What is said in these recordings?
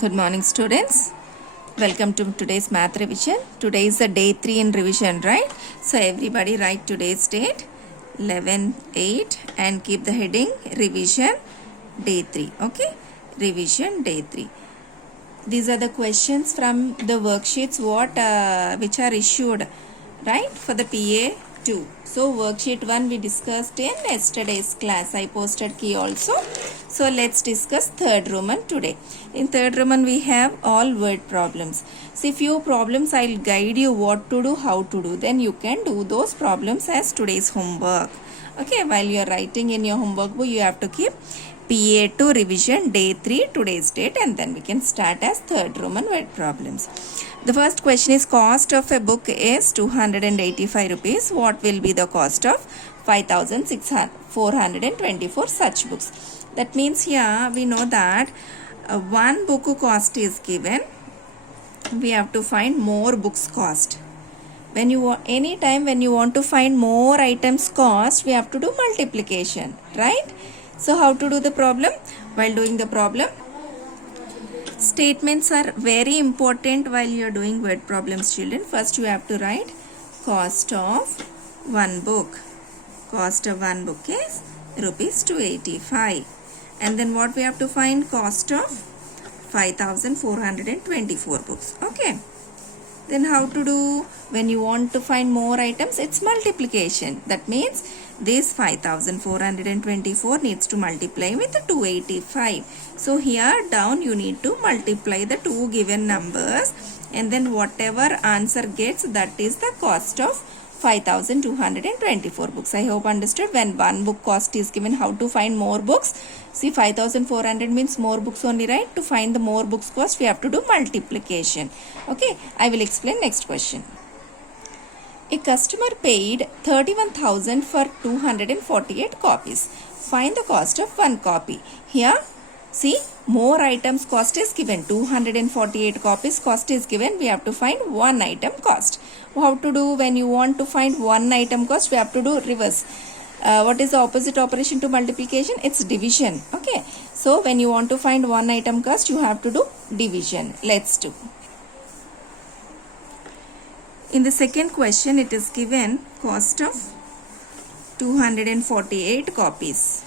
Good morning, students. Welcome to today's math revision. Today is the day 3 in revision, right? So everybody write today's date 11/8 and keep the heading revision day 3. Okay, revision day 3. These are the questions from the worksheets which are issued, right, for the PA2. So worksheet 1 we discussed in yesterday's class. I posted key also. So let's discuss third Roman today. In third Roman we have all word problems. See, few problems I'll guide you what to do, how to do. Then you can do those problems as today's homework. Okay, while you are writing in your homework book, you have to keep PA2 revision day 3 today's date, and then we can start as third Roman word problems. The first question is, cost of a book is 285 rupees. What will be the cost of 5,424 such books? That means here we know that one book cost is given. We have to find more books cost. When you anytime when you want to find more items cost, we have to do multiplication, right? So how to do the problem? While doing the problem, statements are very important while you are doing word problems, children. First you have to write cost of one book. Cost of one book is rupees 285. And then what we have to find? Cost of 5,424 books. Okay. Then how to do? When you want to find more items, it's multiplication. That means this 5,424 needs to multiply with 285. So here down you need to multiply the two given numbers, and then whatever answer gets, that is the cost of 5,224 books. I hope understood. When one book cost is given, how to find more books? See, 5,400 means more books only, right? To find the more books cost, we have to do multiplication. Okay, I will explain next question. A customer paid 31,000 for 248 copies. Find the cost of one copy. Here, see, more items cost is given. 248 copies cost is given. We have to find one item cost. How to do? When you want to find one item cost, we have to do reverse. What is the opposite operation to multiplication? It's division. Okay. So when you want to find one item cost, you have to do division. Let's do. In the second question, it is given cost of 248 copies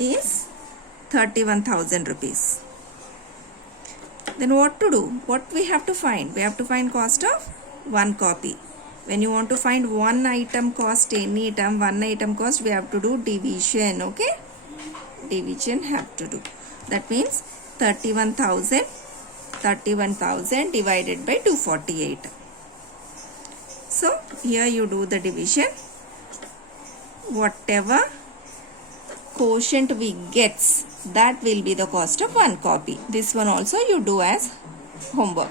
is 31,000 rupees. Then what to do? What we have to find? We have to find cost of one copy. When you want to find one item cost, any item, one item cost, we have to do division. Okay? Division have to do. That means 31,000 divided by 248. So here you do the division. Whatever quotient we gets, that will be the cost of one copy. This one also you do as homework.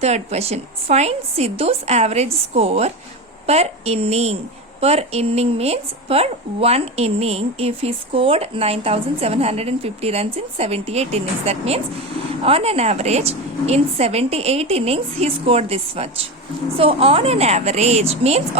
Third question. Find Sidhu's average score per inning. Per inning means per one inning. If he scored 9,750 runs in 78 innings, that means on an average in 78 innings he scored this much. So on an average means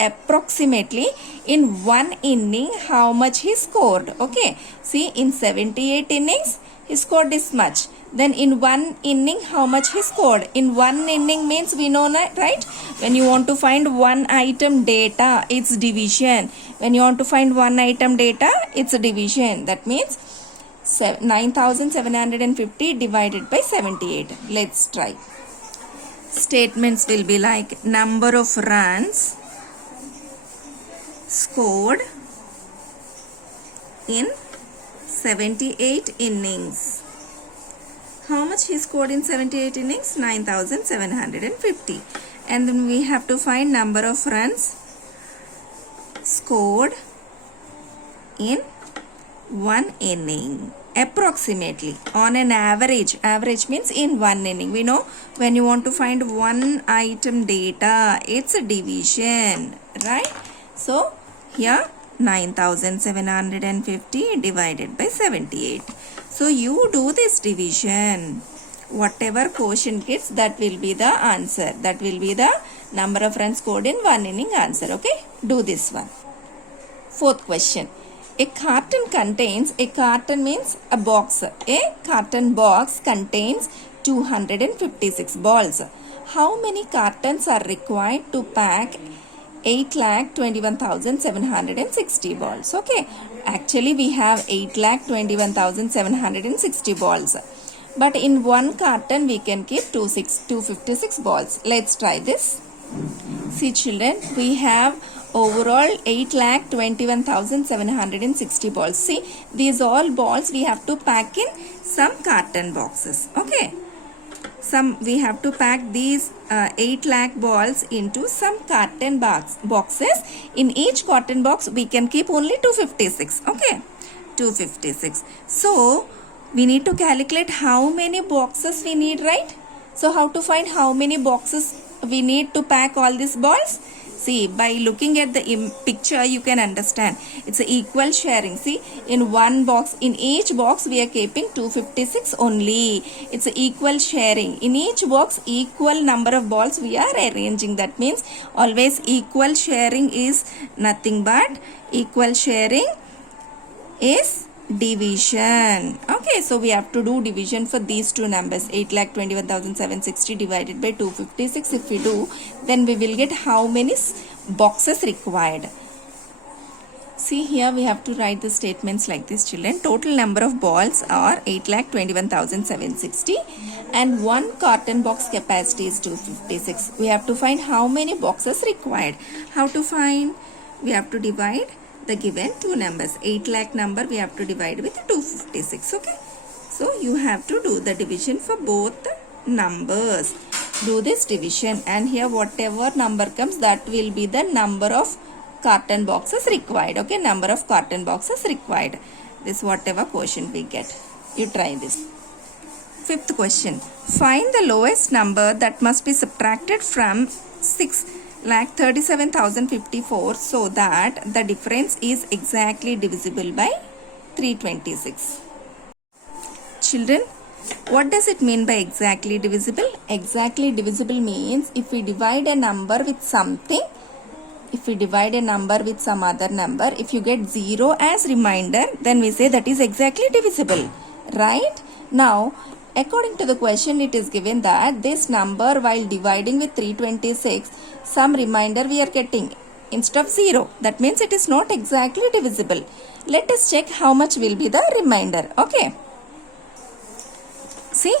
approximately in one inning how much he scored. Okay. See, in 78 innings he scored this much. Then in one inning how much he scored. In one inning means we know, right? When you want to find one item data, it's division. When you want to find one item data, it's a division. That means 9,750 divided by 78. Let's try. Statements will be like number of runs scored in 78 innings. How much he scored in 78 innings? 9,750. And then we have to find number of runs scored in one inning. Approximately, on an average. Average means in one inning. We know when you want to find one item data, it's a division, right? So here 9,750 divided by 78. So you do this division. Whatever quotient gets, that will be the answer. That will be the number of runs scored in one inning answer. Okay, do this one. Fourth question. A carton means a box. A carton box contains 256 balls. How many cartons are required to pack 8,21,760 balls? Okay, actually we have 8,21,760 balls. But in one carton we can keep 256 balls. Let's try this. See children, we have overall 8,21,760 balls. See, these all balls we have to pack in some carton boxes. Okay. We have to pack these 8 lakh balls into some carton boxes. In each carton box we can keep only 256. Okay. 256. So, we need to calculate how many boxes we need, right? So, how to find how many boxes we need to pack all these balls? See, by looking at the picture, you can understand. It's an equal sharing. See, in one box, in each box, we are keeping 256 only. It's an equal sharing. In each box, equal number of balls we are arranging. That means always equal sharing is nothing but equal sharing is division. Okay, so we have to do division for these two numbers. 8,21,760 divided by 256. If we do, then we will get how many boxes required. See, here we have to write the statements like this, children. Total number of balls are 8,21,760 and one carton box capacity is 256. We have to find how many boxes required. How to find? We have to divide the given two numbers. 8 lakh number we have to divide with 256. Okay, so you have to do the division for both numbers. Do this division, and here whatever number comes, that will be the number of carton boxes required. Okay, number of carton boxes required. This whatever quotient we get. You try this. Fifth question. Find the lowest number that must be subtracted from 6,37,054 so that the difference is exactly divisible by 326. Children, what does it mean by exactly divisible? Exactly divisible means if we divide a number with something, if we divide a number with some other number, if you get 0 as remainder, then we say that is exactly divisible. Right? Now, according to the question, it is given that this number while dividing with 326, some remainder we are getting instead of 0. That means it is not exactly divisible. Let us check how much will be the remainder. Okay. See,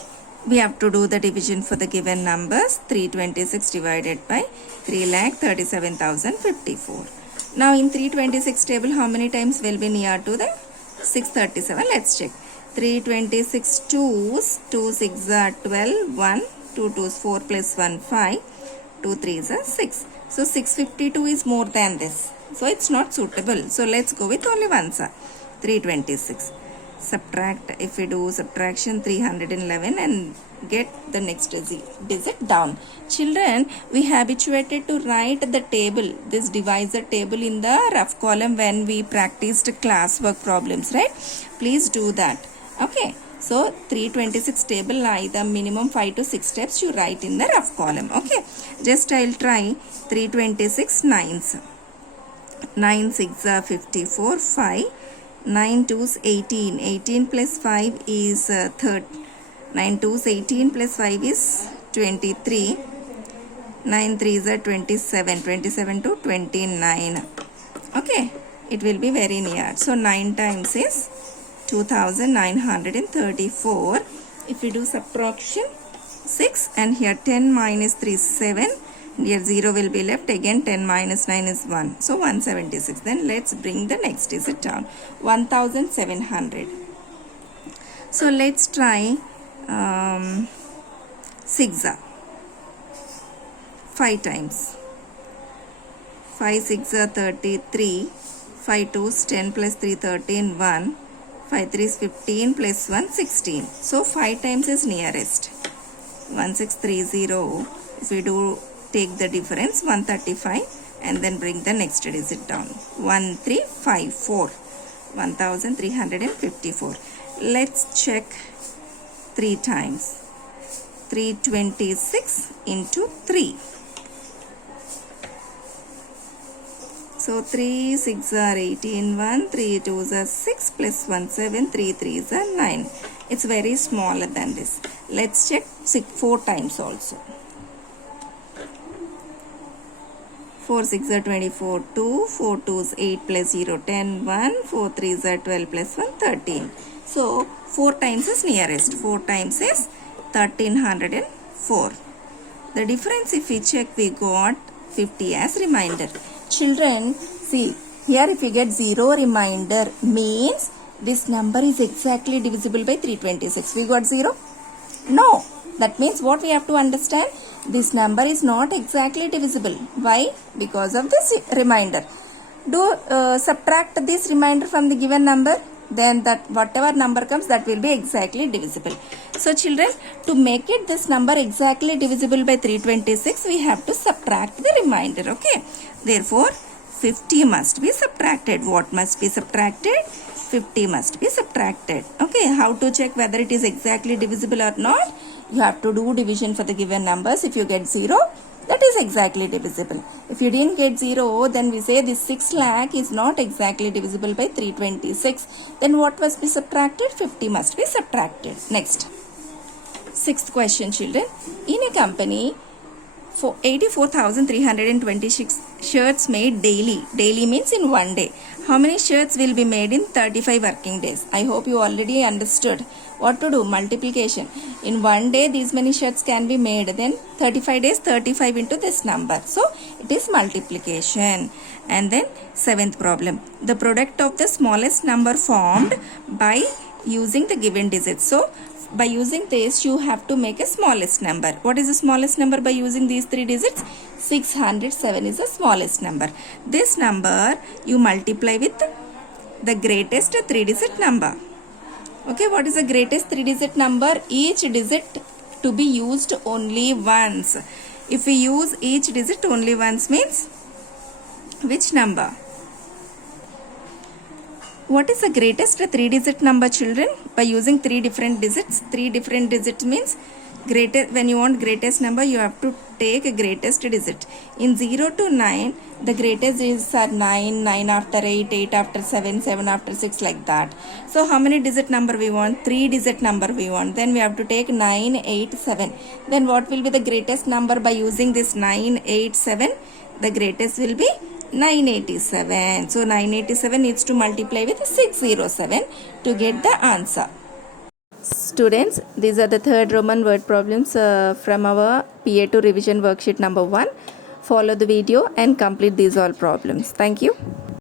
we have to do the division for the given numbers. 326 divided by 3,37,054. Now in 326 table, how many times will be near to the 637? Let's check. 326 twos, 2 6 are 12, 1, 2 twos 4 plus 1 5, 2 3s are 6. So 652 is more than this. So it's not suitable. So let's go with only one answer. 326. Subtract, if we do subtraction 311 and get the next digit down. Children, we habituated to write the table, this divisor table in the rough column when we practiced classwork problems, right? Please do that. Okay, so 326 table, either minimum 5 to 6 steps you write in the rough column. Okay, just I'll try 326 nines. 9 6 are 54, 5, 9 2s 18, 18 plus 5 is 30, 9 2s 18 plus 5 is 23, 9 3s are 27, 27 to 29. Okay, it will be very near. So 9 times is 2,934. If we do subtraction 6 and here 10 minus 3 is 7, here 0 will be left, again 10 minus 9 is 1, so 176. Then let's bring the next digit down, 1,700. So let's try 6 5 times. 5 6 are 33, 5 2s 10 plus 3 13, 1, 5 3 is 15 plus 1 16. So 5 times is nearest, 1630. If we do take the difference 135 and then bring the next digit down, 1354, 1354. Let's check 3 times. 326 into 3. So 3 6 are 18, 1, 3 2s are 6 plus 1 7, 3 3s are 9. It's very smaller than this. Let's check 4 times also. 4 6 are 24, 2, 4 2s 8 plus 0, 10, 1, 4 3s are 12 plus 1, 13. So 4 times is nearest. 4 times is 1304. The difference if we check, we got 50 as remainder. Children, see here if you get 0 remainder means this number is exactly divisible by 326. We got 0? No. That means what we have to understand? This number is not exactly divisible. Why? Because of this remainder. Do subtract this remainder from the given number. Then that whatever number comes, that will be exactly divisible. So children, to make it this number exactly divisible by 326, we have to subtract the remainder. Okay. Therefore, 50 must be subtracted. What must be subtracted? 50 must be subtracted. Okay. How to check whether it is exactly divisible or not? You have to do division for the given numbers. If you get 0, that is exactly divisible. If you didn't get 0, then we say this 6 lakh is not exactly divisible by 326. Then what must be subtracted? 50 must be subtracted. Next. 6th question, children. In a company, for 84,326 shirts made daily. Daily means in one day. How many shirts will be made in 35 working days? I hope you already understood what to do. Multiplication. In one day these many shirts can be made. Then 35 days, 35 into this number. So it is multiplication. And then 7th problem. The product of the smallest number formed by using the given digits. So by using this, you have to make a smallest number. What is the smallest number by using these 3 digits? 607 is the smallest number. This number you multiply with the greatest 3-digit number. Okay, what is the greatest 3-digit number? Each digit to be used only once. If we use each digit only once means which number? What is the greatest 3-digit number, children? By using 3 different digits. 3 different digits means when you want greatest number, you have to take a greatest digit. In 0 to 9, the greatest digits are 9, 9 after 8, 8 after 7, 7 after 6, like that. So how many digit number we want? 3-digit number we want. Then we have to take 9, 8, 7. Then what will be the greatest number by using this 9, 8, 7? The greatest will be 987. So 987 needs to multiply with 607 to get the answer. Students, these are the 3rd Roman word problems from our PA2 revision worksheet number 1. Follow the video and complete these all problems. Thank you.